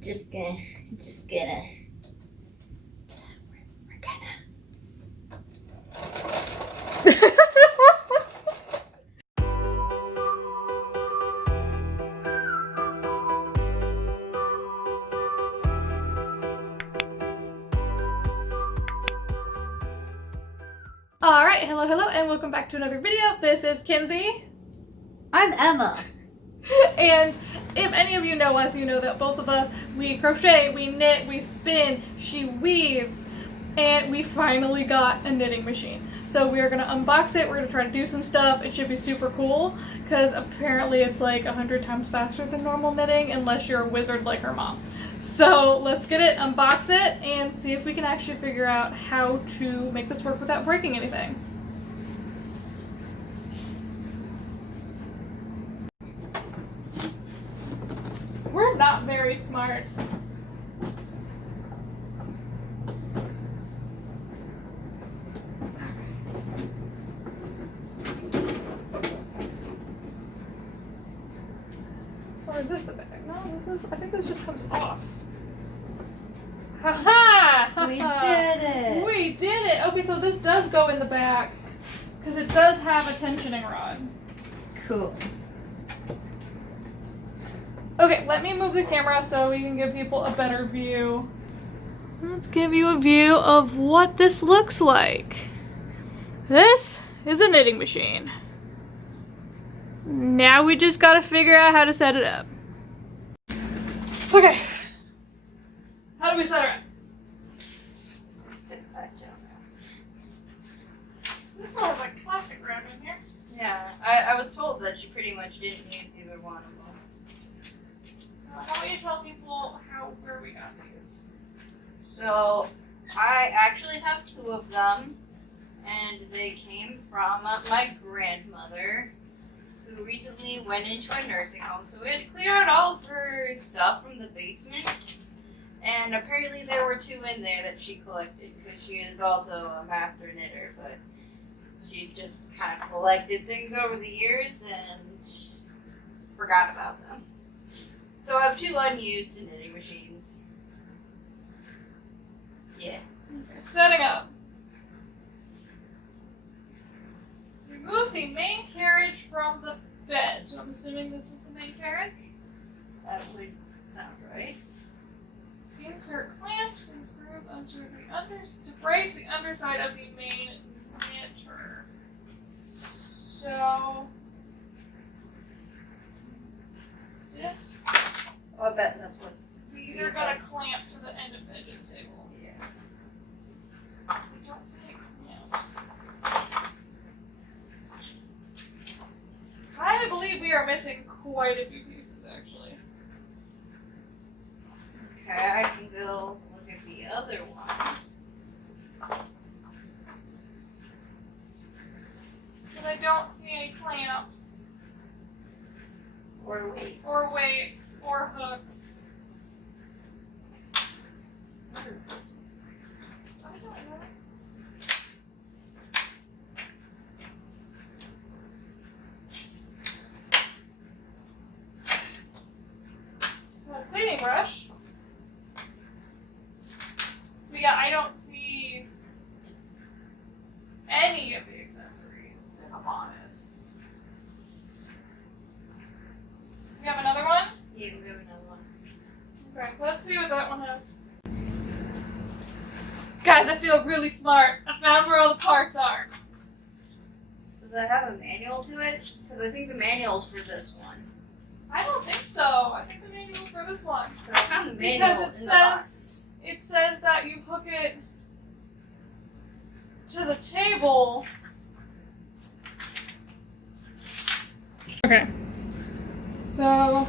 Just gonna, we're gonna. Alright, hello, and welcome back to another video. This is Kinsey. I'm Emma. And if any of you know us, you know that both of us, we crochet, we knit, we spin, she weaves, and we finally got a knitting machine. So we are going to unbox it, we're going to try to do some stuff. It should be super cool, because apparently it's like 100 times faster than normal knitting, unless you're a wizard like her mom. So let's get it, unbox it, and see if we can actually figure out how to make this work without breaking anything. We're not very smart. Or is this the bag? No, I think this just comes off. Haha! We did it. We did it! Okay, so this does go in the back, because it does have a tensioning rod. Cool. Okay, let me move the camera so we can give people a better view. Let's give you a view of what this looks like. This is a knitting machine. Now we just gotta figure out how to set it up. Okay. How do we set it up? I don't know. This still has like plastic wrap in here. Yeah, I was told that you pretty much didn't use either one of them. So how about you tell people where we got these? So, I actually have two of them, and they came from my grandmother, who recently went into a nursing home. So we had to clear out all of her stuff from the basement, and apparently there were two in there that she collected, because she is also a master knitter, but she just kind of collected things over the years and forgot about them. So I have two unused knitting machines. Yeah. Okay, setting up. Remove the main carriage from the bed. So I'm assuming this is the main carriage. That would sound right. Insert clamps and screws onto to brace the underside of the main knitter. So this. Oh, I bet that's what. These are gonna clamp to the end of the edge of the table. Yeah. We don't see any clamps. I believe we are missing quite a few pieces, actually. Okay, I can go look at the other one. But I don't see any clamps, Or wait. or weights, or hooks. What is this one? I don't know. Got a cleaning brush. But yeah, I don't see any of the accessories, if I'm honest. We have another one? Yeah, we have another one. Okay, let's see what that one has. Guys, I feel really smart. I found where all the parts are. Does that have a manual to it? Because I think the manual's for this one. I don't think so. I think the manual's for this one. 'Cause I found the manual Because in the box. it says that you hook it to the table. Okay. So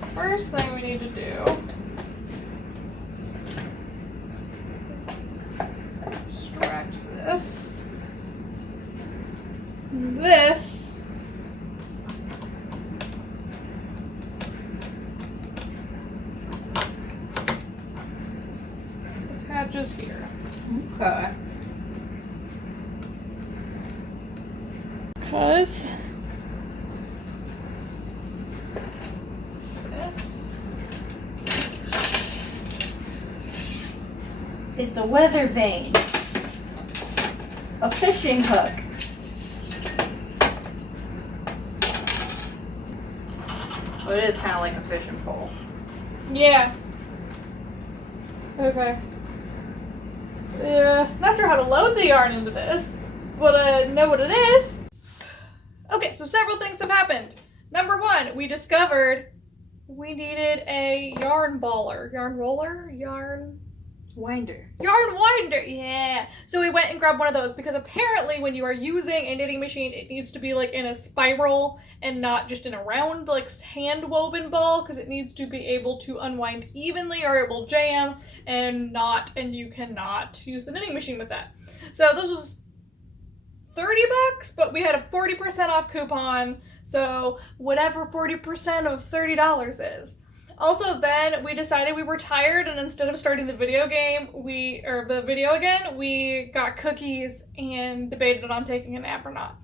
the first thing we need to do, extract this. This attaches here. Okay. Because this It's a weather vane. A fishing hook. Well, it is kind of like a fishing pole. Yeah. Okay. Not sure how to load the yarn into this, but I know what it is. Okay, so several things have happened. Number one, we discovered we needed a yarn baller. Yarn roller? Yarn Winder. winder, yeah. So we went and grabbed one of those because apparently when you are using a knitting machine, it needs to be like in a spiral and not just in a round, like hand woven ball, because it needs to be able to unwind evenly or it will jam and you cannot use the knitting machine with that. So this was $30, but we had a 40% off coupon, so whatever 40% of $30 is. Also, then we decided we were tired, and instead of starting the video again, we got cookies and debated on taking a nap or not.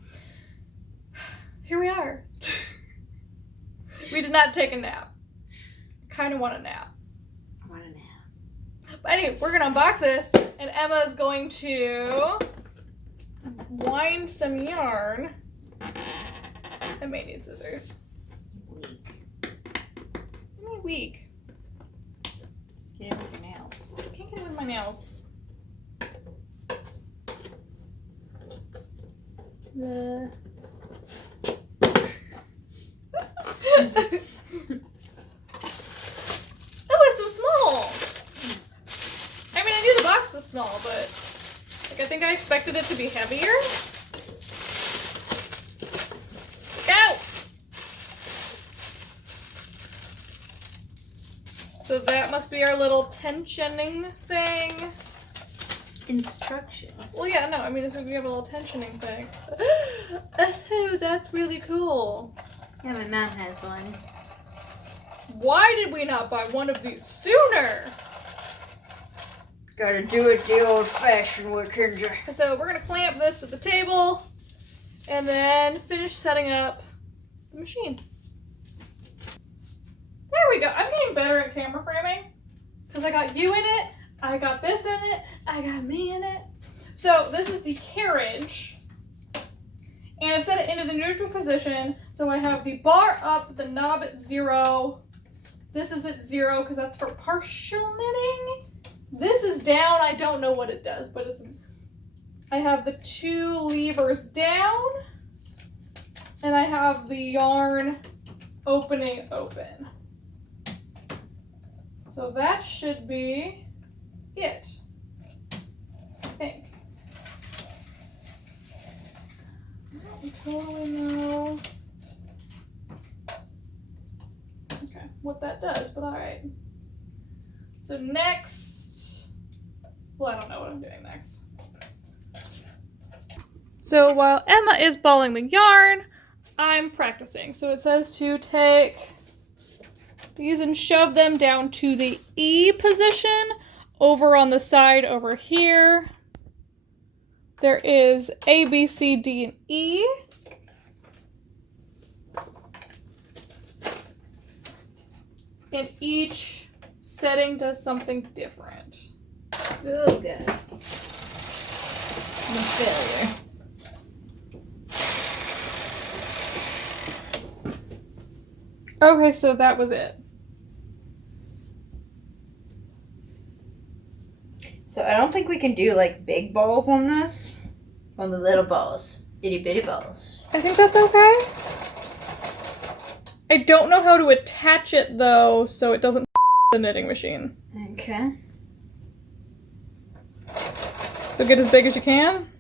Here we are. We did not take a nap. Kind of want a nap. I want a nap. But anyway, we're gonna unbox this, and Emma's going to wind some yarn. I may need scissors. Weak. Just get it with your nails. I can't get it with my nails. Oh, it's so small. I mean, I knew the box was small, but like I think I expected it to be heavier. Go! So that must be our little tensioning thing. Instructions. Well, yeah, no, I mean, it's we have a little tensioning thing. Oh, that's really cool. Yeah, my mom has one. Why did we not buy one of these sooner? Gotta do it the old-fashioned way, Kendra. So we're gonna clamp this to the table and then finish setting up the machine. There we go. I'm getting better at camera framing because I got you in it, I got this in it, I got me in it. So this is the carriage, and I've set it into the neutral position. So I have the bar up, the knob at 0. This is at 0 because that's for partial knitting. This is down. I don't know what it does, but it's. I have the 2 levers down, and I have the yarn opening open. So that should be it, I think. I don't totally know what that does, but all right. So next, well, I don't know what I'm doing next. So while Emma is balling the yarn, I'm practicing. So it says to take these and shove them down to the E position over on the side over here. There is A, B, C, D, and E. And each setting does something different. Oh, good. No failure. Okay, so that was it. So I don't think we can do like big balls on this. On the little balls. Itty bitty balls. I think that's okay. I don't know how to attach it though, so it doesn't the knitting machine. Okay. So get as big as you can.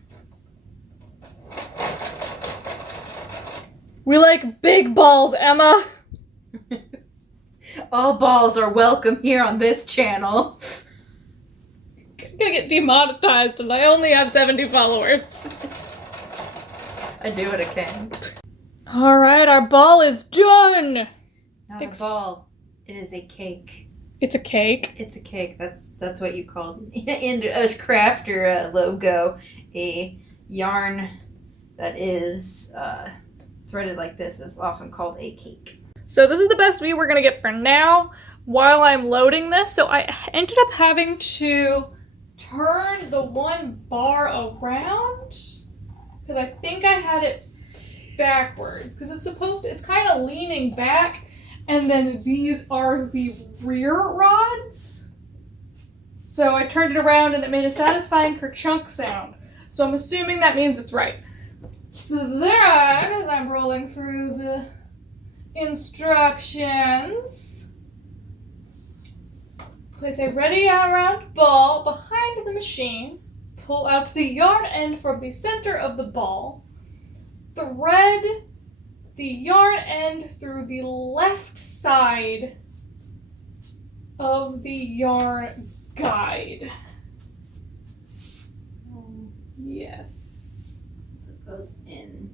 We like big balls, Emma. All balls are welcome here on this channel. I'm gonna get demonetized and I only have 70 followers. I do what I can. Alright, our ball is done! Not a ball. It is a cake. It's a cake? It's a cake. That's what you call in us crafter logo. A yarn that is threaded like this is often called a cake. So this is the best view we're gonna get for now while I'm loading this. So I ended up having to turn the one bar around, because I think I had it backwards, because it's kind of leaning back, and then these are the rear rods. So I turned it around and it made a satisfying kerchunk sound. So I'm assuming that means it's right. So then, as I'm rolling through the instructions, place a ready round ball behind the machine, pull out the yarn end from the center of the ball, thread the yarn end through the left side of the yarn guide. Yes. So it goes in.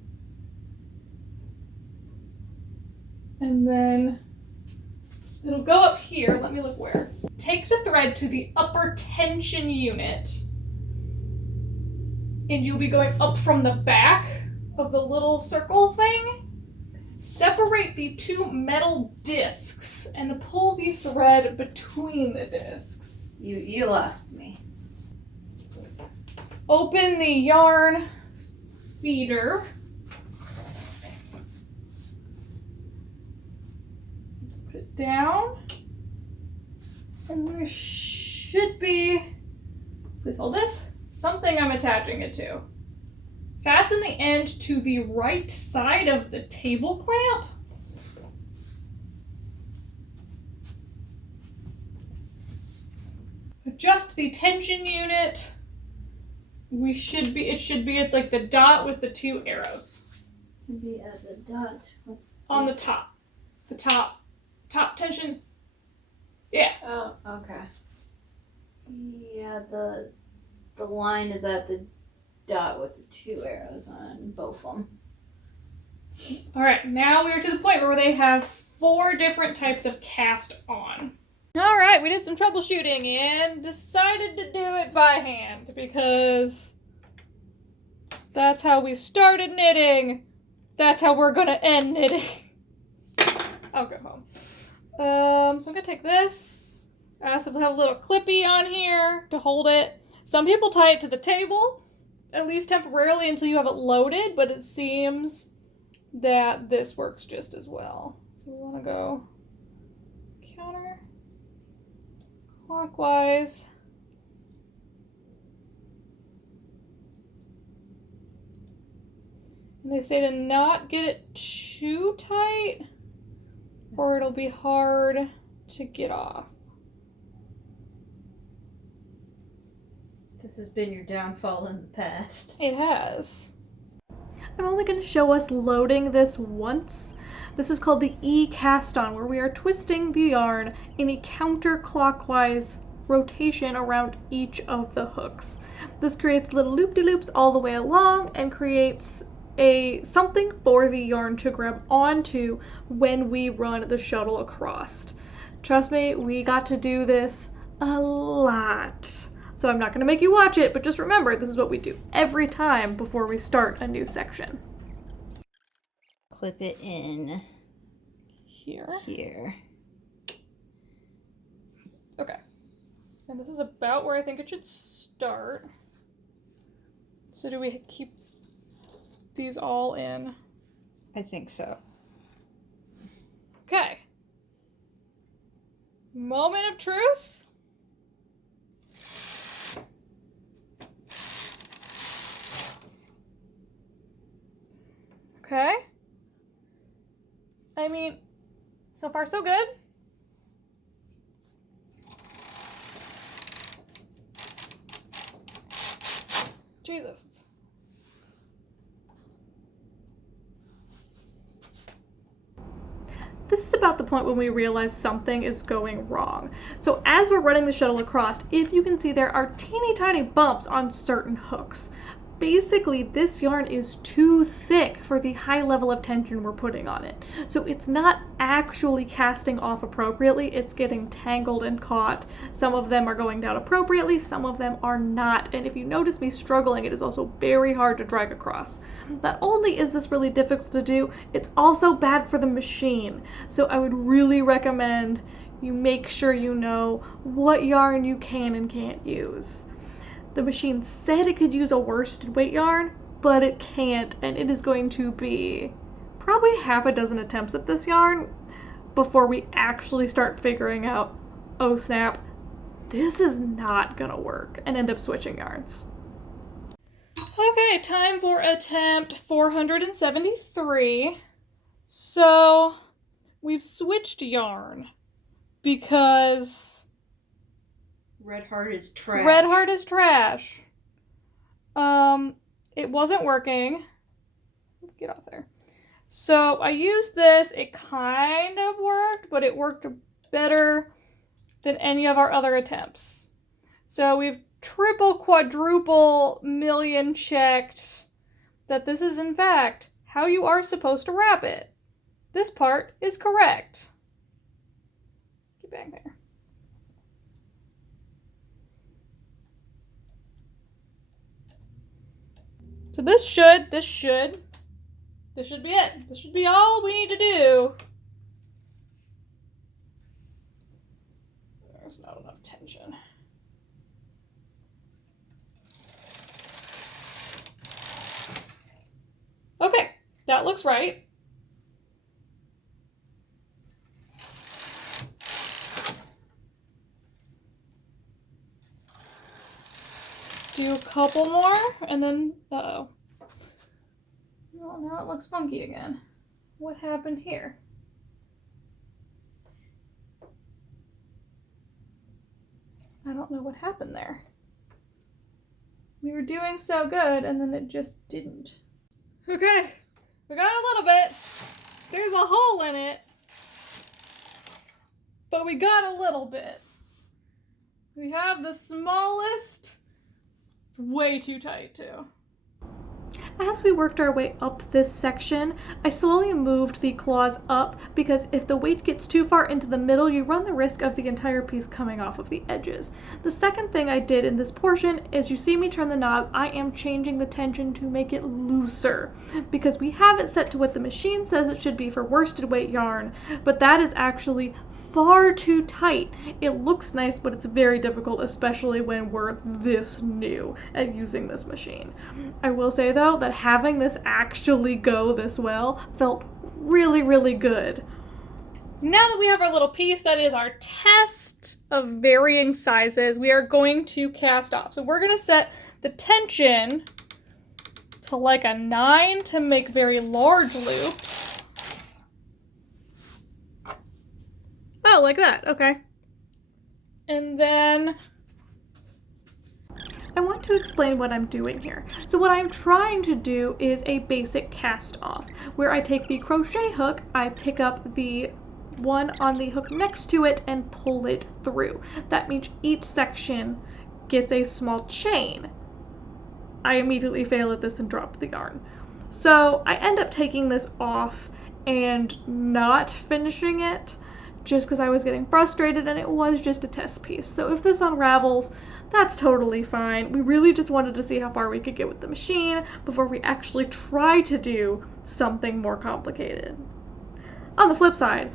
And then it'll go up here. Let me look where. Take the thread to the upper tension unit, and you'll be going up from the back of the little circle thing. Separate the two metal discs and pull the thread between the discs. You lost me. Open the yarn feeder. Put it down. And there should be, please hold this, something I'm attaching it to. Fasten the end to the right side of the table clamp. Adjust the tension unit. It should be at like the dot with the two arrows. Be at the dot with on the top. The top tension. Yeah. Oh, okay. Yeah, the line is at the dot with the two arrows on both of them. All right, now we are to the point where they have 4 different types of cast on. All right, we did some troubleshooting and decided to do it by hand because that's how we started knitting. That's how we're gonna end knitting. I'll go home. So I'm gonna take this. I also have a little clippy on here to hold it. Some people tie it to the table, at least temporarily until you have it loaded, but it seems that this works just as well. So we want to go counter clockwise. And they say to not get it too tight or it'll be hard to get off. This has been your downfall in the past. It has. I'm only going to show us loading this once. This is called the E-cast on, where we are twisting the yarn in a counterclockwise rotation around each of the hooks. This creates little loop-de-loops all the way along and creates something for the yarn to grab onto when we run the shuttle across. Trust me, we got to do this a lot. So I'm not going to make you watch it, but just remember, this is what we do every time before we start a new section. Clip it in Here. Okay. And this is about where I think it should start. So do we keep these all in? I think so. Okay. Moment of truth. Okay. I mean, so far so good. Jesus. This is about the point when we realize something is going wrong. So as we're running the shuttle across, if you can see, there are teeny tiny bumps on certain hooks. Basically, this yarn is too thick for the high level of tension we're putting on it. So it's not actually casting off appropriately, it's getting tangled and caught. Some of them are going down appropriately, some of them are not. And if you notice me struggling, it is also very hard to drag across. Not only is this really difficult to do, it's also bad for the machine. So I would really recommend you make sure you know what yarn you can and can't use. The machine said it could use a worsted weight yarn, but it can't, and it is going to be probably half a dozen attempts at this yarn before we actually start figuring out, oh snap, this is not gonna work, and end up switching yarns. Okay, time for attempt 473. So we've switched yarn because Red Heart is trash. Red Heart is trash. It wasn't working. Get off there. So I used this. It kind of worked, but it worked better than any of our other attempts. So we've triple, quadruple, million checked that this is in fact how you are supposed to wrap it. This part is correct. Get back there. So this should be it. This should be all we need to do. There's not enough tension. Okay, that looks right. Do a couple more, and then, uh-oh. Well, now it looks funky again. What happened here? I don't know what happened there. We were doing so good, and then it just didn't. Okay, we got a little bit. There's a hole in it, but we got a little bit. We have the smallest. It's way too tight, too. As we worked our way up this section, I slowly moved the claws up because if the weight gets too far into the middle, you run the risk of the entire piece coming off of the edges. The second thing I did in this portion is you see me turn the knob, I am changing the tension to make it looser because we have it set to what the machine says it should be for worsted weight yarn, but that is actually far too tight. It looks nice, but it's very difficult, especially when we're this new at using this machine. I will say though that having this actually go this well felt really, really good. Now that we have our little piece that is our test of varying sizes, we are going to cast off. So we're going to set the tension to like a 9 to make very large loops. Oh, like that, okay. And then I want to explain what I'm doing here. So what I'm trying to do is a basic cast off, where I take the crochet hook, I pick up the one on the hook next to it and pull it through. That means each section gets a small chain. I immediately fail at this and drop the yarn. So I end up taking this off and not finishing it just because I was getting frustrated and it was just a test piece. So if this unravels, that's totally fine. We really just wanted to see how far we could get with the machine before we actually try to do something more complicated. On the flip side,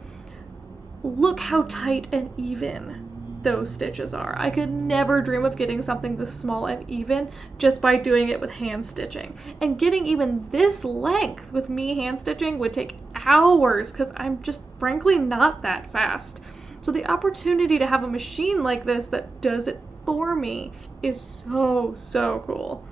look how tight and even those stitches are. I could never dream of getting something this small and even just by doing it with hand stitching. And getting even this length with me hand stitching would take hours because I'm just frankly not that fast. So the opportunity to have a machine like this that does it for me is so cool.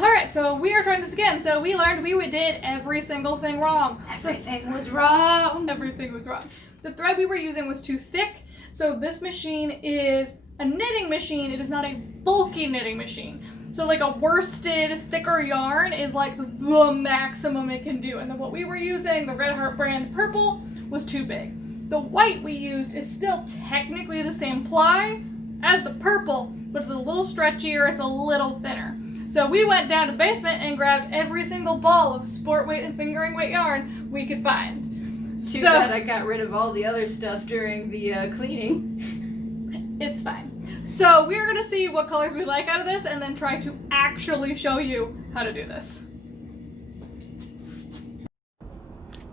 Alright, so we are trying this again. So we learned we did every single thing wrong. Everything was wrong. Everything was wrong. The thread we were using was too thick, so this machine is a knitting machine. It is not a bulky knitting machine. So like a worsted, thicker yarn is like the maximum it can do. And then what we were using, the Red Heart brand purple, was too big. The white we used is still technically the same ply as the purple, but it's a little stretchier, it's a little thinner. So we went down to the basement and grabbed every single ball of sport weight and fingering weight yarn we could find. Too bad I got rid of all the other stuff during the cleaning. It's fine. So we're gonna see what colors we like out of this and then try to actually show you how to do this.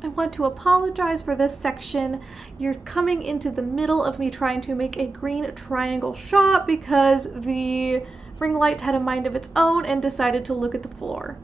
I want to apologize for this section. You're coming into the middle of me trying to make a green triangle shot because the ring light had a mind of its own and decided to look at the floor.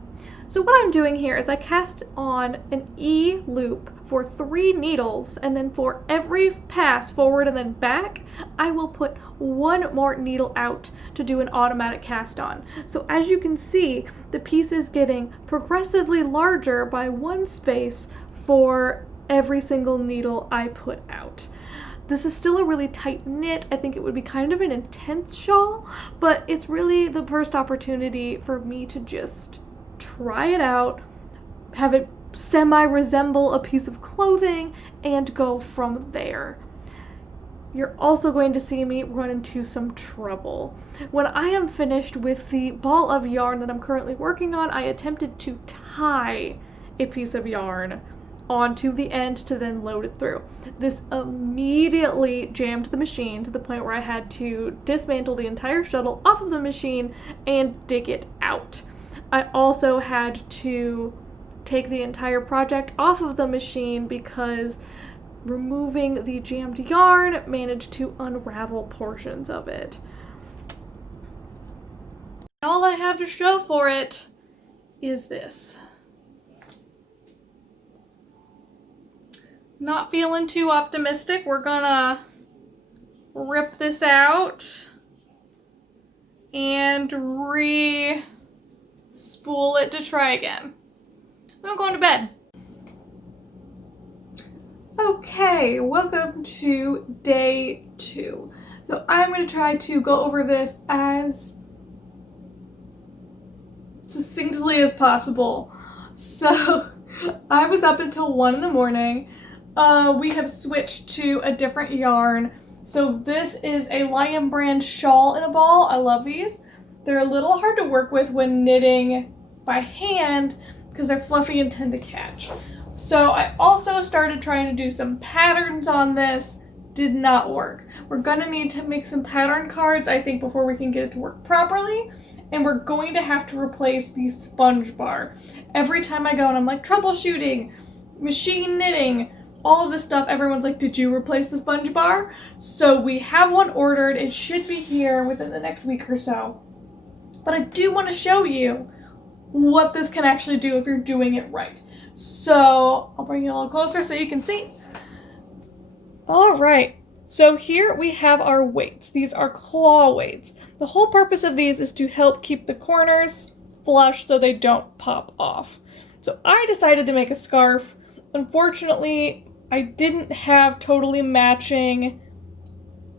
So what I'm doing here is I cast on an E loop for 3 needles, and then for every pass forward and then back, I will put 1 more needle out to do an automatic cast on. So as you can see, the piece is getting progressively larger by 1 space for every single needle I put out. This is still a really tight knit. I think it would be kind of an intense shawl, but it's really the first opportunity for me to just try it out, have it semi-resemble a piece of clothing, and go from there. You're also going to see me run into some trouble. When I am finished with the ball of yarn that I'm currently working on, I attempted to tie a piece of yarn onto the end to then load it through. This immediately jammed the machine to the point where I had to dismantle the entire shuttle off of the machine and dig it out. I also had to take the entire project off of the machine because removing the jammed yarn managed to unravel portions of it. All I have to show for it is this. Not feeling too optimistic. We're gonna rip this out and spool it to try again. I'm going to bed. Okay, welcome to day 2. So I'm going to try to go over this as succinctly as possible. So I was up until 1 in the morning. We have switched to a different yarn. So this is a Lion Brand shawl in a ball. I love these. They're a little hard to work with when knitting by hand because they're fluffy and tend to catch. So I also started trying to do some patterns on this. Did not work. We're gonna need to make some pattern cards, I think, before we can get it to work properly. And we're going to have to replace the sponge bar. Every time I go and I'm like troubleshooting, machine knitting, all of this stuff, everyone's like, did you replace the sponge bar? So we have one ordered. It should be here within the next week or so. But I do want to show you what this can actually do if you're doing it right. So I'll bring you a little closer so you can see. All right, so here we have our weights. These are claw weights. The whole purpose of these is to help keep the corners flush so they don't pop off. So I decided to make a scarf. Unfortunately, I didn't have totally matching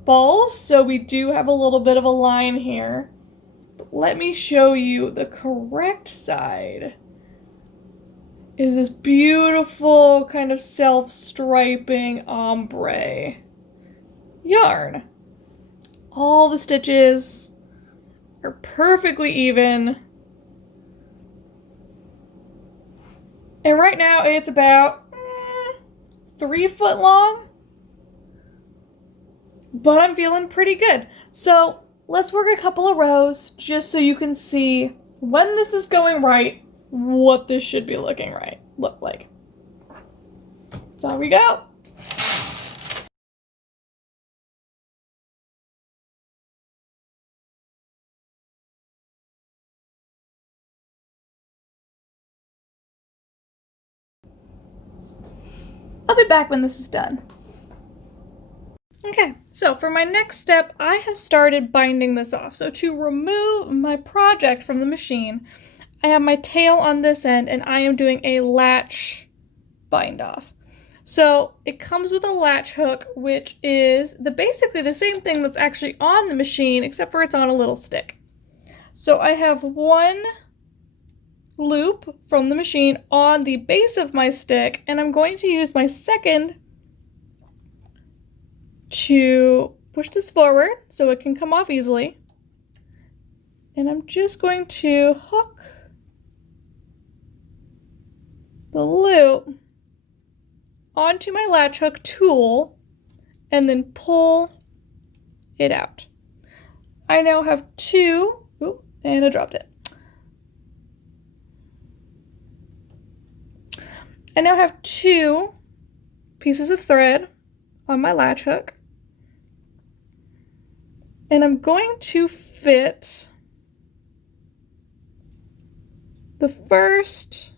balls, so we do have a little bit of a line here. But let me show you the correct side. Is this beautiful kind of self-striping ombre yarn. All the stitches are perfectly even. And right now it's about 3 foot long, but I'm feeling pretty good. So let's work a couple of rows just so you can see when this is going right, what this should be look like. So here we go. I'll be back when this is done. Okay, so for my next step, I have started binding this off. So to remove my project from the machine, I have my tail on this end and I am doing a latch bind off. So it comes with a latch hook, which is basically the same thing that's actually on the machine, except for it's on a little stick. So I have one loop from the machine on the base of my stick, and I'm going to use my second to push this forward so it can come off easily. And I'm just going to hook the loop onto my latch hook tool and then pull it out. I now have two, and I dropped it. I now have 2 pieces of thread on my latch hook. And I'm going to fit the first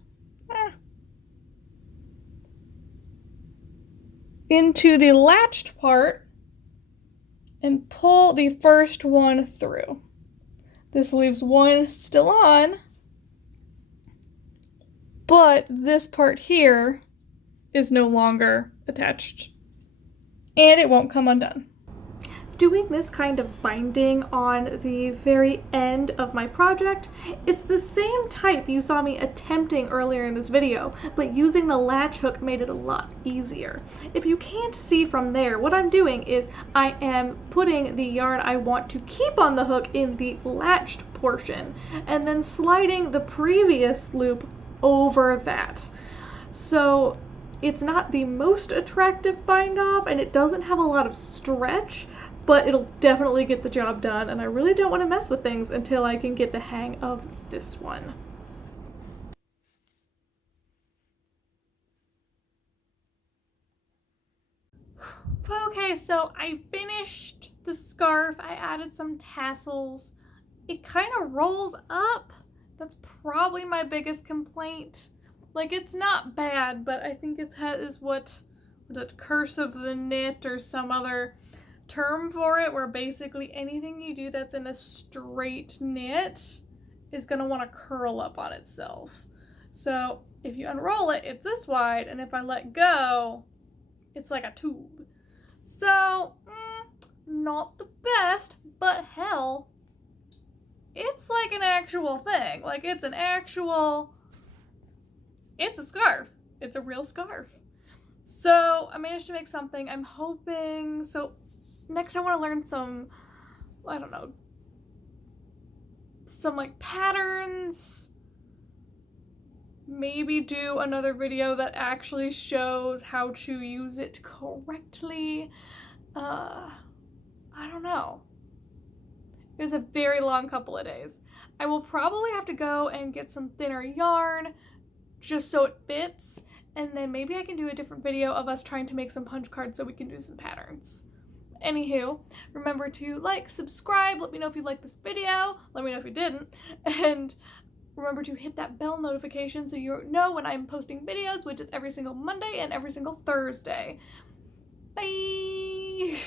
into the latched part and pull the first one through. This leaves one still on, but this part here is no longer attached, and it won't come undone. Doing this kind of binding on the very end of my project, it's the same type you saw me attempting earlier in this video, but using the latch hook made it a lot easier. If you can't see from there, what I'm doing is I am putting the yarn I want to keep on the hook in the latched portion, and then sliding the previous loop over that. So it's not the most attractive bind off, and it doesn't have a lot of stretch, but it'll definitely get the job done, and I really don't want to mess with things until I can get the hang of this one. Okay, so I finished the scarf. I added some tassels. It kind of rolls up. That's probably my biggest complaint. Like, it's not bad, but I think it is what the curse of the knit or some other term for it, where basically anything you do that's in a straight knit is going to want to curl up on itself. So if you unroll it, it's this wide, and if I let go, it's like a tube. So not the best, but hell, it's like an actual thing. Like, it's a scarf. It's a real scarf. So I managed to make something. I'm hoping, so next I want to learn some, I don't know, some like patterns. Maybe do another video that actually shows how to use it correctly. I don't know. It was a very long couple of days. I will probably have to go and get some thinner yarn just so it fits, and then maybe I can do a different video of us trying to make some punch cards so we can do some patterns. Anywho, remember to like, subscribe, let me know if you liked this video, let me know if you didn't, and remember to hit that bell notification so you know when I'm posting videos, which is every single Monday and every single Thursday. Bye!